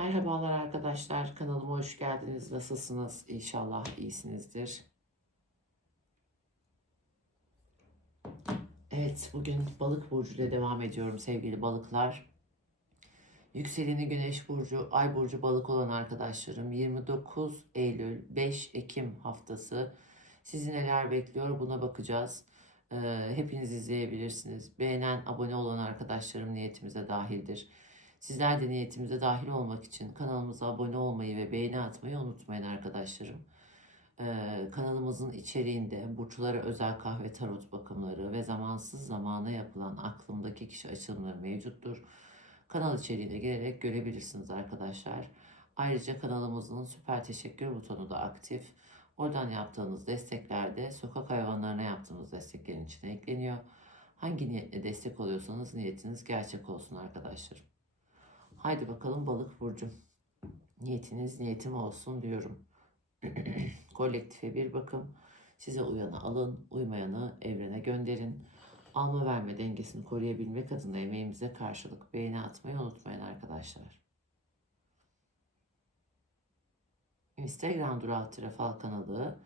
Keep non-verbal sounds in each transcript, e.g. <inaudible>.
Merhabalar arkadaşlar, kanalıma hoş geldiniz. Nasılsınız? İnşallah iyisinizdir. Evet, bugün balık burcu ile devam ediyorum sevgili balıklar. Yükseleni güneş burcu, ay burcu balık olan arkadaşlarım 29 Eylül 5 Ekim haftası sizi neler bekliyor buna bakacağız. Ee, hepiniz izleyebilirsiniz. Beğenen, abone olan arkadaşlarım niyetimize dahildir. Sizler de niyetimize dahil olmak için kanalımıza abone olmayı ve beğeni atmayı unutmayın arkadaşlarım. Ee, kanalımızın içeriğinde burçlara özel kahve tarot bakımları ve zamansız zamana yapılan aklımdaki kişi açılımları mevcuttur. Kanal içeriğine girerek görebilirsiniz arkadaşlar. Ayrıca kanalımızın süper teşekkür butonu da aktif. Oradan yaptığınız destekler de sokak hayvanlarına yaptığınız desteklerin içine ekleniyor. Hangi niyetle destek oluyorsanız niyetiniz gerçek olsun arkadaşlarım. Haydi bakalım balık burcu. Niyetiniz niyetim olsun diyorum. <clears throat> Kolektife bir bakım. Size uyanı alın, uymayanı evrene gönderin. Alma verme dengesini koruyabilmek adına emeğimize karşılık beğeni atmayı unutmayın arkadaşlar. Instagram Dural Trafal kanalı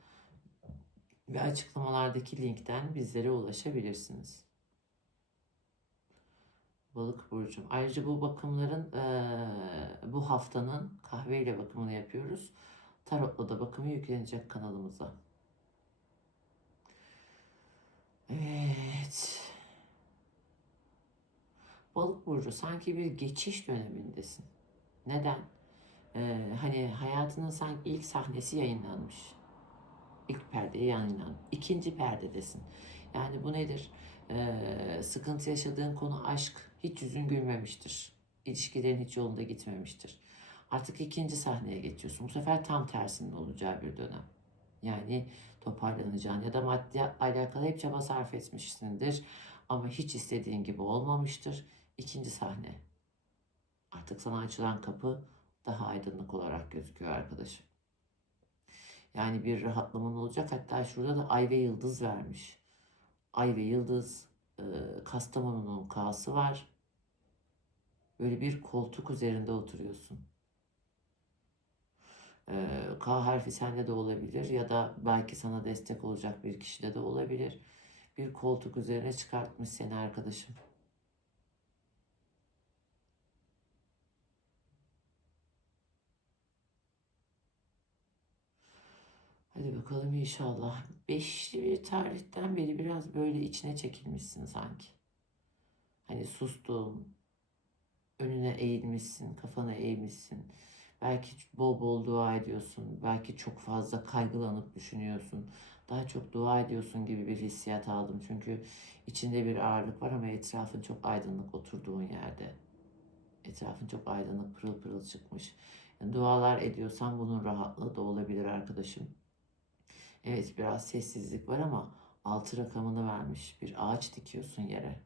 ve açıklamalardaki linkten bizlere ulaşabilirsiniz. Balık burcum. Ayrıca bu bakımların eee, bu haftanın kahveyle bakımını yapıyoruz. Tarotla da bakımı yüklenecek kanalımıza. Evet. Balık burcu sanki bir geçiş dönemindesin. Neden? Eee, hani hayatının sanki ilk sahnesi yayınlanmış. İlk perde yayınlanmış. İkinci perdedesin. Yani bu nedir? Ee, sıkıntı yaşadığın konu aşk. Hiç yüzün gülmemiştir. İlişkilerin hiç yolunda gitmemiştir. Artık ikinci sahneye geçiyorsun. Bu sefer tam tersinin olacağı bir dönem. Yani toparlanacağın ya da maddi alakalı hep çaba sarf etmişsindir. Ama hiç istediğin gibi olmamıştır. İkinci sahne. Artık sana açılan kapı daha aydınlık olarak gözüküyor arkadaşım. Yani bir rahatlaman olacak. Hatta şurada da ay ve yıldız vermiş. Ay ve yıldız, e, Kastamonu'nun K'sı var. Böyle bir koltuk üzerinde oturuyorsun. E, K harfi sende de olabilir ya da belki sana destek olacak bir kişide de olabilir. Bir koltuk üzerine çıkartmış seni arkadaşım. Bakalım inşallah. Beşli bir tarihten beri biraz böyle içine çekilmişsin sanki. Hani sustun, önüne eğilmişsin, kafana eğmişsin. Belki bol bol dua ediyorsun. Belki çok fazla kaygılanıp düşünüyorsun. Daha çok dua ediyorsun gibi bir hissiyat aldım. Çünkü içinde bir ağırlık var ama etrafın çok aydınlık oturduğun yerde. Etrafın çok aydınlık, pırıl pırıl çıkmış. Yani dualar ediyorsan bunun rahatlığı da olabilir arkadaşım. Evet biraz sessizlik var ama altı rakamını vermiş. Bir ağaç dikiyorsun yere.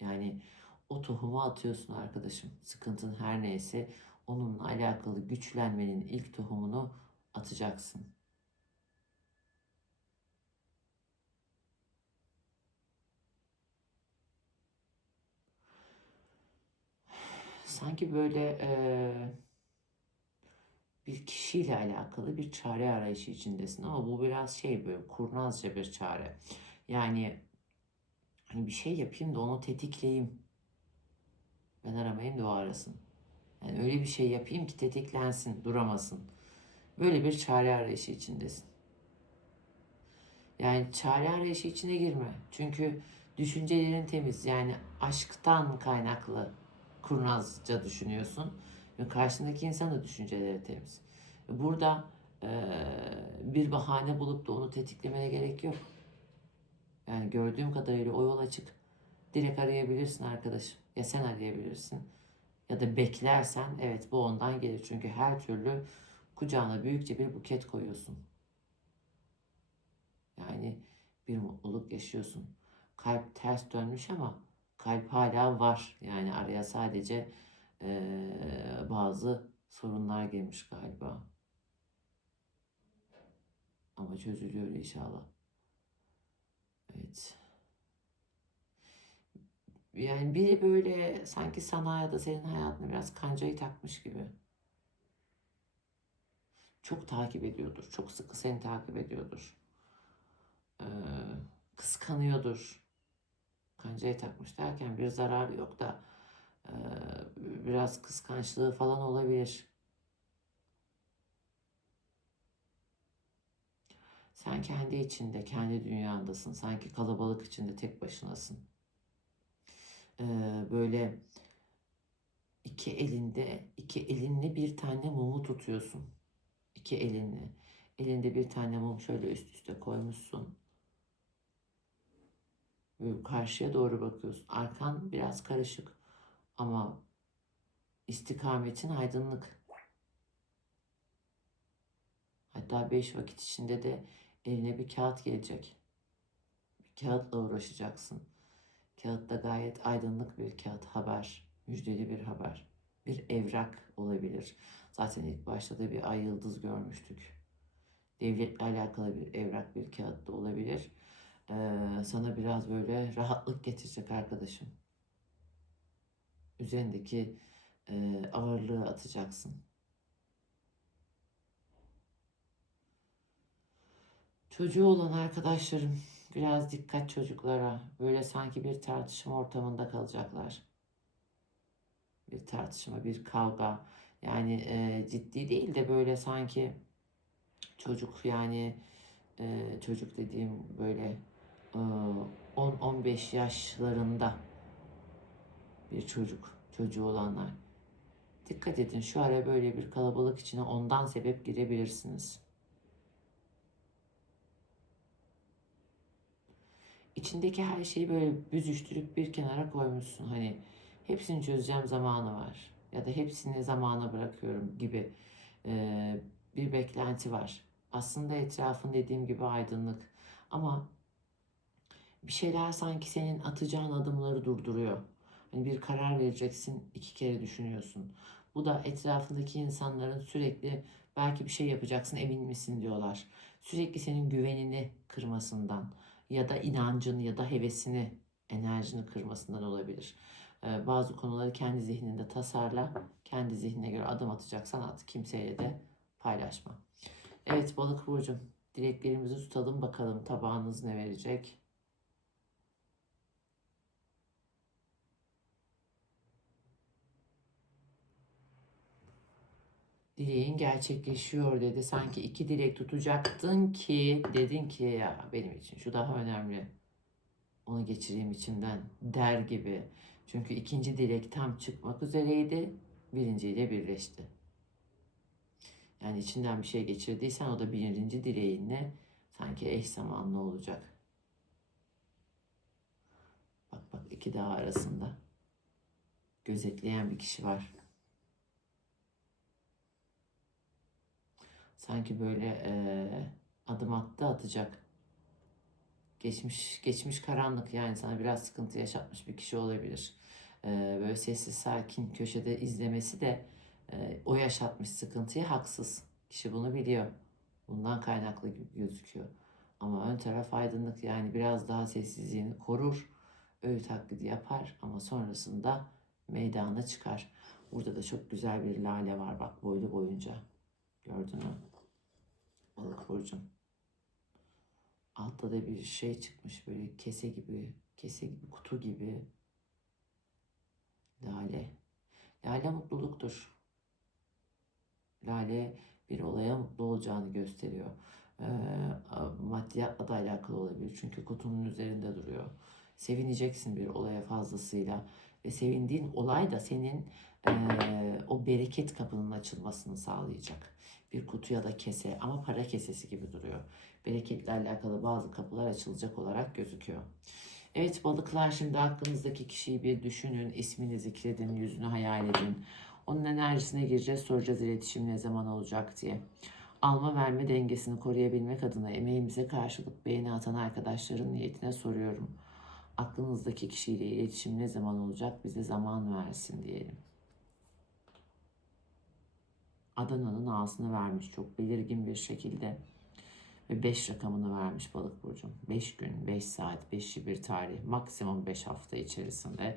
Yani o tohumu atıyorsun arkadaşım. Sıkıntın her neyse onunla alakalı güçlenmenin ilk tohumunu atacaksın. Sanki böyle eee bir kişiyle alakalı bir çare arayışı içindesin ama bu biraz şey böyle kurnazca bir çare. Yani hani bir şey yapayım da onu tetikleyeyim. Ben aramayayım da o arasın. Yani öyle bir şey yapayım ki tetiklensin, duramasın. Böyle bir çare arayışı içindesin. Yani çare arayışı içine girme. Çünkü düşüncelerin temiz. Yani aşktan kaynaklı kurnazca düşünüyorsun. Ve karşındaki insan da düşünceleri temiz. Burada e, bir bahane bulup da onu tetiklemeye gerek yok. Yani gördüğüm kadarıyla o yol açık. Direkt arayabilirsin arkadaşım. Ya sen arayabilirsin. Ya da beklersen evet bu ondan gelir. Çünkü her türlü kucağına büyükçe bir buket koyuyorsun. Yani bir mutluluk yaşıyorsun. Kalp ters dönmüş ama kalp hala var. Yani araya sadece ee, bazı sorunlar gelmiş galiba. Ama çözülüyor inşallah. Evet. Yani biri böyle sanki sana ya da senin hayatına biraz kancayı takmış gibi. Çok takip ediyordur. Çok sıkı seni takip ediyordur. Ee, kıskanıyordur. Kancayı takmış derken bir zararı yok da e, biraz kıskançlığı falan olabilir. Sen kendi içinde, kendi dünyandasın. Sanki kalabalık içinde tek başınasın. Ee, böyle iki elinde, iki elinle bir tane mumu tutuyorsun. İki elinle. Elinde bir tane mum şöyle üst üste koymuşsun. Böyle karşıya doğru bakıyorsun. Arkan biraz karışık ama istikametin aydınlık. Hatta beş vakit içinde de eline bir kağıt gelecek. Bir kağıtla uğraşacaksın. Kağıt da gayet aydınlık bir kağıt, haber, müjdeli bir haber. Bir evrak olabilir. Zaten ilk başta da bir ay yıldız görmüştük. Devletle alakalı bir evrak, bir kağıt da olabilir. Ee, sana biraz böyle rahatlık getirecek arkadaşım. Üzerindeki e, ağırlığı atacaksın. Çocuğu olan arkadaşlarım biraz dikkat çocuklara. Böyle sanki bir tartışma ortamında kalacaklar. Bir tartışma, bir kavga. Yani e, ciddi değil de böyle sanki çocuk yani e, çocuk dediğim böyle e, 10-15 yaşlarında bir çocuk, çocuğu olanlar. Dikkat edin şu ara böyle bir kalabalık içine ondan sebep girebilirsiniz. İçindeki her şeyi böyle büzüştürüp bir kenara koymuşsun. Hani hepsini çözeceğim zamanı var. Ya da hepsini zamana bırakıyorum gibi e, bir beklenti var. Aslında etrafın dediğim gibi aydınlık. Ama bir şeyler sanki senin atacağın adımları durduruyor. Hani bir karar vereceksin, iki kere düşünüyorsun. Bu da etrafındaki insanların sürekli belki bir şey yapacaksın emin misin diyorlar. Sürekli senin güvenini kırmasından ya da inancını ya da hevesini, enerjini kırmasından olabilir. Ee, bazı konuları kendi zihninde tasarla, kendi zihnine göre adım atacaksan at, kimseyle de paylaşma. Evet balık burcum, dileklerimizi tutalım bakalım tabağınız ne verecek? Dileğin gerçekleşiyor dedi. Sanki iki dilek tutacaktın ki dedin ki ya benim için şu daha önemli. Onu geçireyim içimden der gibi. Çünkü ikinci dilek tam çıkmak üzereydi. Birinciyle birleşti. Yani içinden bir şey geçirdiysen o da birinci dileğinle sanki eş zamanlı olacak. Bak bak iki dağ arasında gözetleyen bir kişi var. Sanki böyle e, adım attı atacak. Geçmiş geçmiş karanlık yani sana biraz sıkıntı yaşatmış bir kişi olabilir. E, böyle sessiz sakin köşede izlemesi de e, o yaşatmış sıkıntıyı haksız. Kişi bunu biliyor. Bundan kaynaklı gibi gözüküyor. Ama ön taraf aydınlık yani biraz daha sessizliğini korur. Öğüt taklidi yapar ama sonrasında meydana çıkar. Burada da çok güzel bir lale var bak boylu boyunca. Gördün mü? Balık burcum. Altta da bir şey çıkmış böyle kese gibi, kese gibi, kutu gibi. Lale. Lale mutluluktur. Lale bir olaya mutlu olacağını gösteriyor. Ee, maddiyatla da alakalı olabilir. Çünkü kutunun üzerinde duruyor. Sevineceksin bir olaya fazlasıyla. Ve sevindiğin olay da senin e, o bereket kapının açılmasını sağlayacak. Bir kutu ya da kese ama para kesesi gibi duruyor. Bereketle alakalı bazı kapılar açılacak olarak gözüküyor. Evet balıklar şimdi aklınızdaki kişiyi bir düşünün, ismini zikredin, yüzünü hayal edin. Onun enerjisine gireceğiz, soracağız iletişim ne zaman olacak diye. Alma verme dengesini koruyabilmek adına emeğimize karşılık beğeni atan arkadaşların niyetine soruyorum. Aklınızdaki kişiyle iletişim ne zaman olacak bize zaman versin diyelim. Adana'nın ağzını vermiş çok belirgin bir şekilde. ve 5 rakamını vermiş balık burcum. 5 gün, 5 saat, 5'li bir tarih, maksimum 5 hafta içerisinde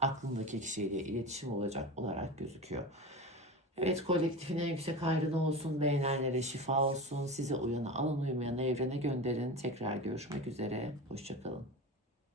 aklındaki kişiyle iletişim olacak olarak gözüküyor. Evet kolektifin en yüksek hayrına olsun, beğenenlere şifa olsun, size uyanı alın uymayanı evrene gönderin. Tekrar görüşmek üzere, hoşçakalın.